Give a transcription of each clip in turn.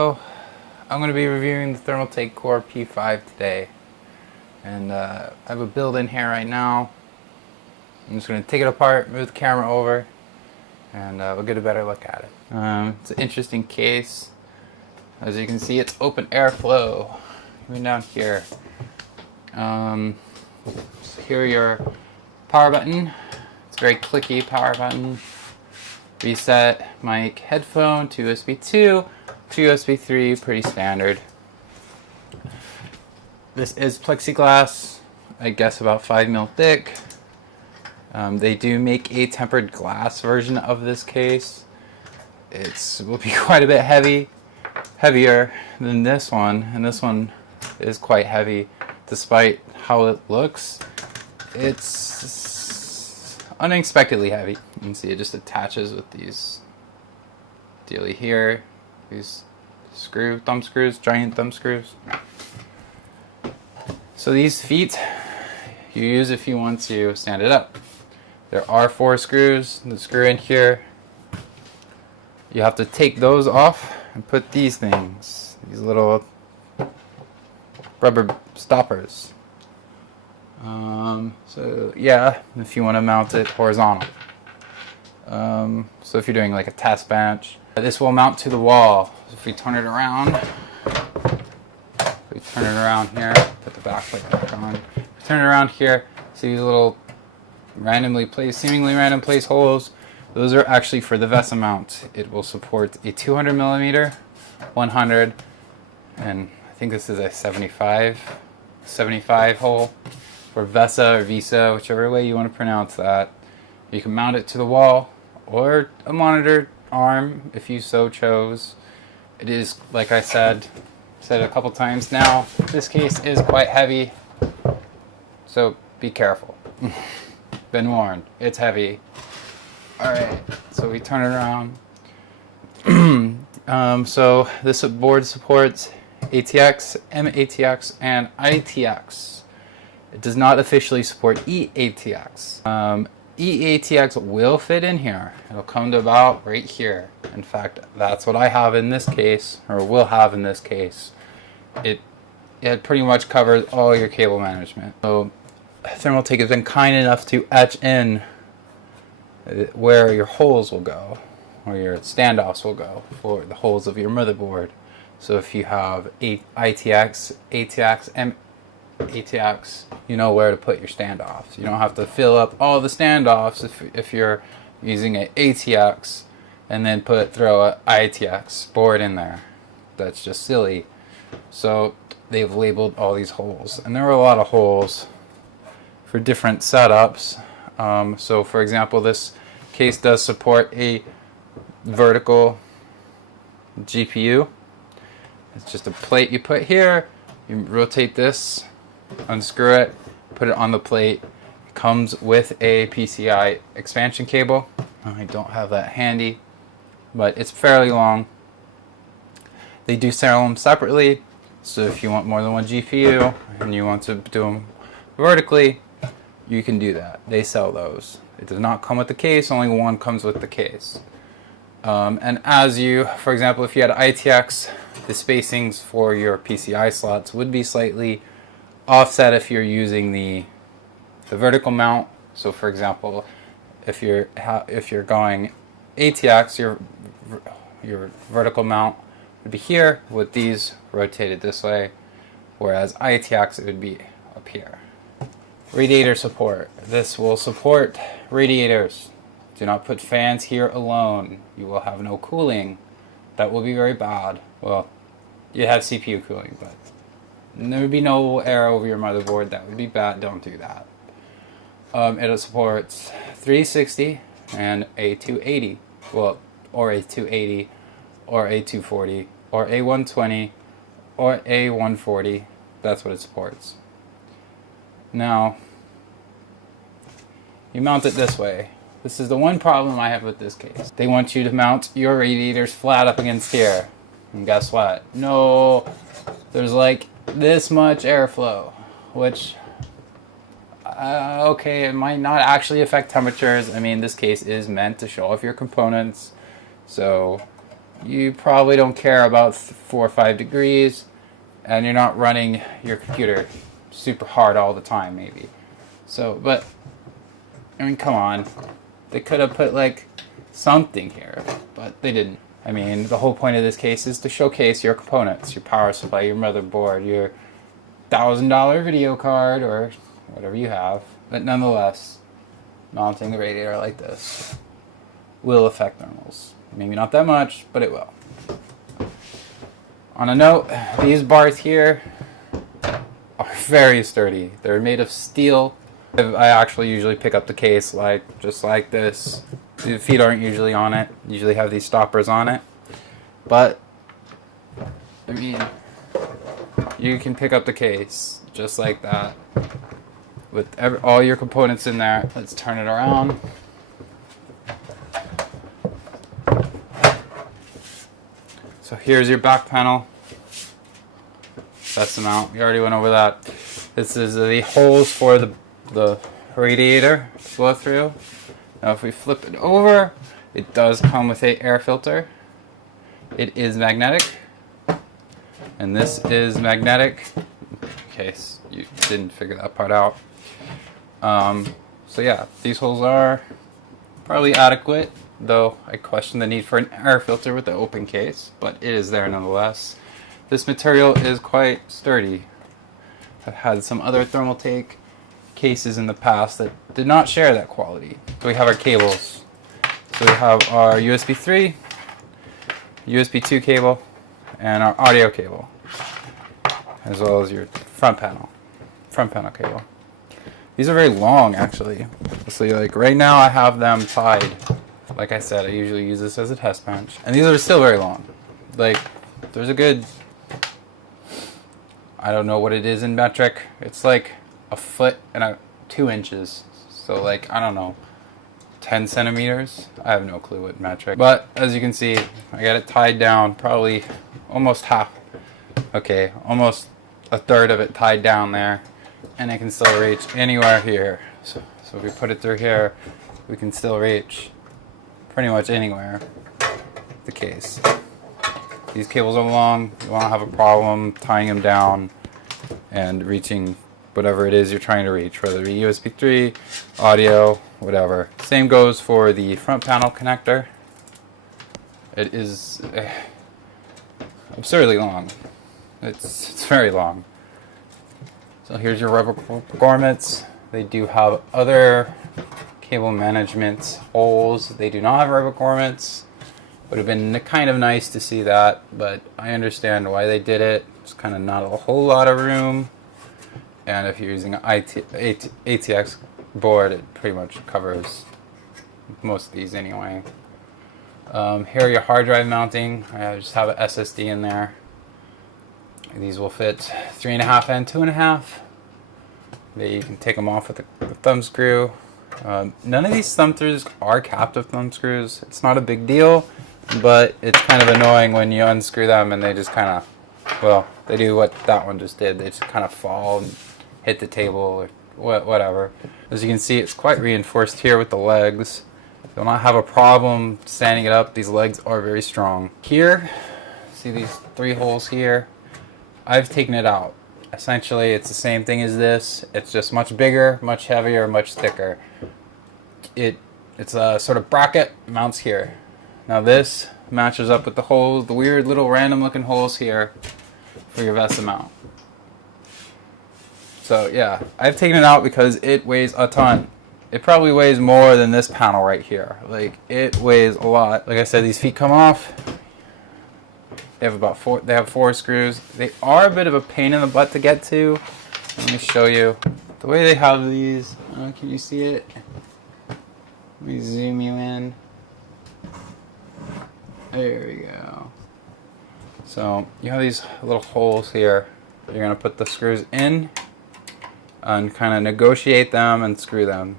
So, I'm going to be reviewing the Thermaltake Core P5 today, and I have a build in here right now. I'm just going to take it apart, move the camera over, and we'll get a better look at it. It's an interesting case. As you can see, it's open airflow. Even down here. So here your power button. It's a very clicky power button. Reset mic, headphone to USB 2. To USB 3, pretty standard. This is plexiglass, I guess about 5 mil thick. They do make a tempered glass version of this case. It will be quite a bit heavier than this one, and this one is quite heavy. Despite how it looks, it's unexpectedly heavy. You can see it just attaches with these dealy here. These thumb screws, giant thumb screws. So these feet you use if you want to stand it up. There are 4 screws that screw in here. You have to take those off and put these things, these little rubber stoppers. So yeah, if you want to mount it horizontal. So if you're doing like a test bench, this will mount to the wall. So if we turn it around, here, put the back plate back on. Turn it around here, see these little seemingly random place holes. Those are actually for the VESA mount. It will support a 200 millimeter, 100, and I think this is a 75 hole for VESA or VESA, whichever way you want to pronounce that. You can mount it to the wall or a monitor arm if you so chose. It is, like I said a couple times now, this case is quite heavy, so be careful. Been warned, it's heavy. Alright, so we turn it around. So this board supports ATX, MATX, and ITX. It does not officially support EATX. EATX will fit in here. It'll come to about right here. In fact, that's what I have in this case, or will have in this case. It pretty much covers all your cable management. So Thermaltake has been kind enough to etch in where your holes will go, or your standoffs will go for the holes of your motherboard. So if you have ITX, ATX, and ATX, you know where to put your standoffs. You don't have to fill up all the standoffs if you're using an ATX and then throw an ITX board in there. That's just silly. So they've labeled all these holes, and there are a lot of holes for different setups. So for example, this case does support a vertical GPU. It's just a plate you put here. You rotate this, unscrew it, put it on the plate. It comes with a PCI expansion cable. I don't have that handy, but it's fairly long. They do sell them separately, so if you want more than one GPU and you want to do them vertically, you can do that. They sell those. It does not come with the case, only one comes with the case. And as you, for example, if you had ITX, the spacings for your PCI slots would be slightly offset if you're using the vertical mount. So for example, if you're going ATX, your vertical mount would be here with these rotated this way, whereas ITX it would be up here. Radiator support. This will support radiators. Do not put fans here alone. You will have no cooling. That will be very bad. Well, you have CPU cooling, but there would be no air over your motherboard. That would be bad. Don't do that. It supports 360 and a 280. Well, or a 280, or a 240, or a 120, or a 140. That's what it supports. Now, you mount it this way. This is the one problem I have with this case. They want you to mount your radiators flat up against here. And guess what? No, there's like this much airflow, which, okay, it might not actually affect temperatures. I mean, this case is meant to show off your components. So you probably don't care about 4 or 5 degrees, and you're not running your computer super hard all the time, maybe. So, but, I mean, come on. They could have put, like, something here, but they didn't. I mean, the whole point of this case is to showcase your components, your power supply, your motherboard, your $1,000 video card, or whatever you have. But nonetheless, mounting the radiator like this will affect thermals. Maybe not that much, but it will. On a note, these bars here are very sturdy. They're made of steel. I actually usually pick up the case just like this. The feet aren't usually on it. Usually have these stoppers on it. But, I mean, you can pick up the case just like that with all your components in there. Let's turn it around. So here's your back panel. That's the mount. We already went over that. This is the holes for the radiator to flow through. Now if we flip it over, it does come with an air filter. It is magnetic. And this is magnetic, in case you didn't figure that part out. So yeah, these holes are probably adequate, though I question the need for an air filter with the open case, but it is there nonetheless. This material is quite sturdy. I've had some other Thermaltake cases in the past that did not share that quality. So we have our cables. So we have our USB 3, USB 2 cable, and our audio cable, as well as your front panel cable. These are very long, actually. So like right now I have them tied. Like I said, I usually use this as a test bench. And these are still very long. Like, there's a good, I don't know what it is in metric. It's like a foot and 2 inches. So like, I don't know, 10 centimeters? I have no clue what metric. But as you can see, I got it tied down, probably almost half. Okay, almost a third of it tied down there. And I can still reach anywhere here. So if we put it through here, we can still reach pretty much anywhere with the case. These cables are long. You won't have a problem tying them down and reaching whatever it is you're trying to reach, whether it be USB 3, audio, whatever. Same goes for the front panel connector. It is absurdly long. It's very long. So here's your rubber grommets. They do have other cable management holes. They do not have rubber grommets. Would have been kind of nice to see that, but I understand why they did it. It's kind of not a whole lot of room. And if you're using an ATX board, it pretty much covers most of these anyway. Here are your hard drive mounting. I just have an SSD in there. These will fit 3.5 and 2.5. You can take them off with a thumb screw. None of these thumb screws are captive thumb screws. It's not a big deal, but it's kind of annoying when you unscrew them and they just kind of, well, they do what that one just did. They just kind of fall and hit the table or whatever. As you can see, it's quite reinforced here with the legs. You'll not have a problem standing it up. These legs are very strong. Here, see these 3 holes here? I've taken it out. Essentially, it's the same thing as this. It's just much bigger, much heavier, much thicker. It's a sort of bracket, mounts here. Now this matches up with the holes, the weird little random looking holes here for your VESA mount. So yeah, I've taken it out because it weighs a ton. It probably weighs more than this panel right here. Like, it weighs a lot. Like I said, these feet come off. They have about 4 screws. They are a bit of a pain in the butt to get to. Let me show you. The way they have these, can you see it? Let me zoom you in. There we go. So you have these little holes here. You're gonna put the screws in and kind of negotiate them and screw them.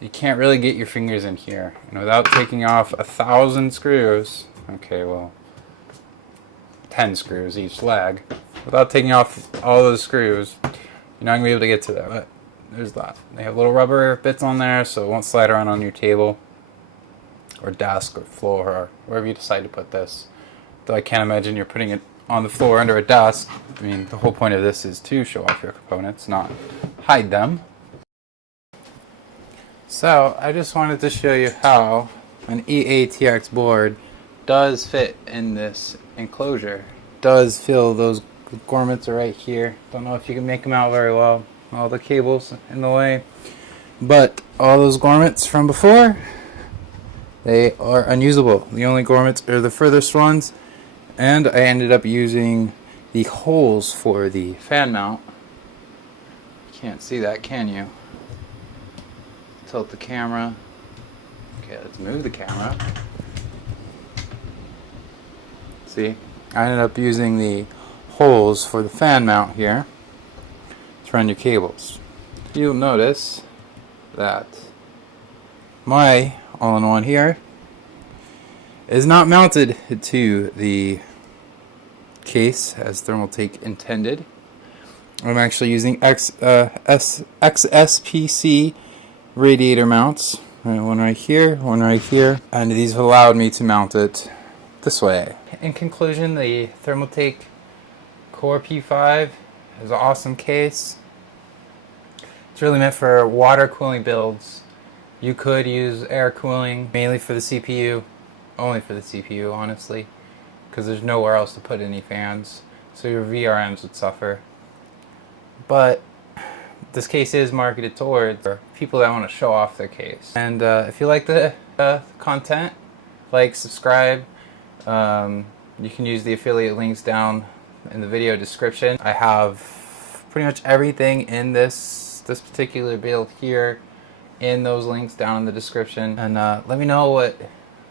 You can't really get your fingers in here. And without taking off 1,000 screws, okay, well, 10 screws each leg. Without taking off all those screws, you're not going to be able to get to that. But there's that. They have little rubber bits on there, so it won't slide around on your table. or desk or floor or wherever you decide to put this. Though I can't imagine you're putting it on the floor under a desk. I mean, the whole point of this is to show off your components, not hide them. So I just wanted to show you how an EATX board does fit in this enclosure. Does feel those grommets are right here. Don't know if you can make them out very well. All the cables in the way. But all those grommets from before, they are unusable. The only grommets are the furthest ones. And I ended up using the holes for the fan mount. Can't see that, can you? Tilt the camera. Okay, let's move the camera. See? I ended up using the holes for the fan mount here to run your cables. You'll notice that my all-in-one here is not mounted to the case as Thermaltake intended. I'm actually using XSPC radiator mounts. One right here, one right here, and these have allowed me to mount it this way. In conclusion, the Thermaltake Core P5 is an awesome case. It's really meant for water cooling builds. You could use air cooling, mainly for the CPU, only for the CPU honestly, because there's nowhere else to put any fans, so your VRMs would suffer. But this case is marketed towards people that want to show off their case. And if you like the content, like, subscribe. You can use the affiliate links down in the video description. I have pretty much everything in this particular build here in those links down in the description. And let me know what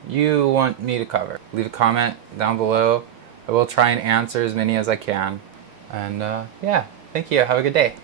you want me to cover. Leave a comment down below. I will try and answer as many as I can. And yeah, thank you. Have a good day.